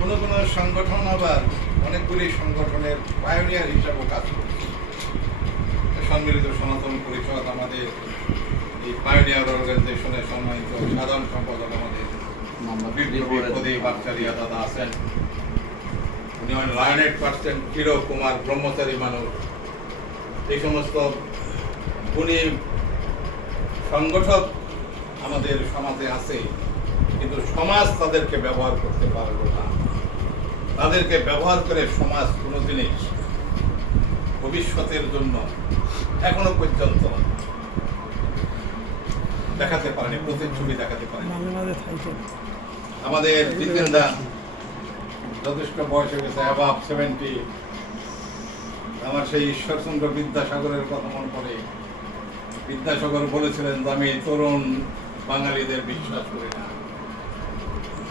কোনো কোনো সংগঠন আবার অনেকগুলি সংগঠনের পায়োনিয়ার হিসাবেও কাজ করছে। সম্মিলিত সনাতন পরিষদ আমাদের এই পায়োনিয়ার অর্গানাইজেশনের সম্মানিত সাধারণ সম্পাদক আমাদের দাদা আছেন। উনি লায়নেট পার্সেন্ট চির কুমার ব্রহ্মচারী মানুষ এই সমস্ত উনি সংগঠক আমাদের সমাজে আছে কিন্তু সমাজ তাদেরকে ব্যবহার করতে পারল না। তাদেরকে ব্যবহার করে সমাজ কোনো জিনিস ভবিষ্যতের জন্য এখনও পর্যন্ত দেখাতে পারেনি প্রতিচ্ছবি দেখাতে পারেনি। আমাদের জিতেন্দা যথেষ্ট বয়স হয়ে গেছে অ্যাবাভ সেভেন্টি আমার সেই ঈশ্বরচন্দ্র বিদ্যাসাগরের কথা মনে পড়ে। বিদ্যাসাগর বলেছিলেন যে আমি তরুণ বাঙালিদের বিশ্বাস করি।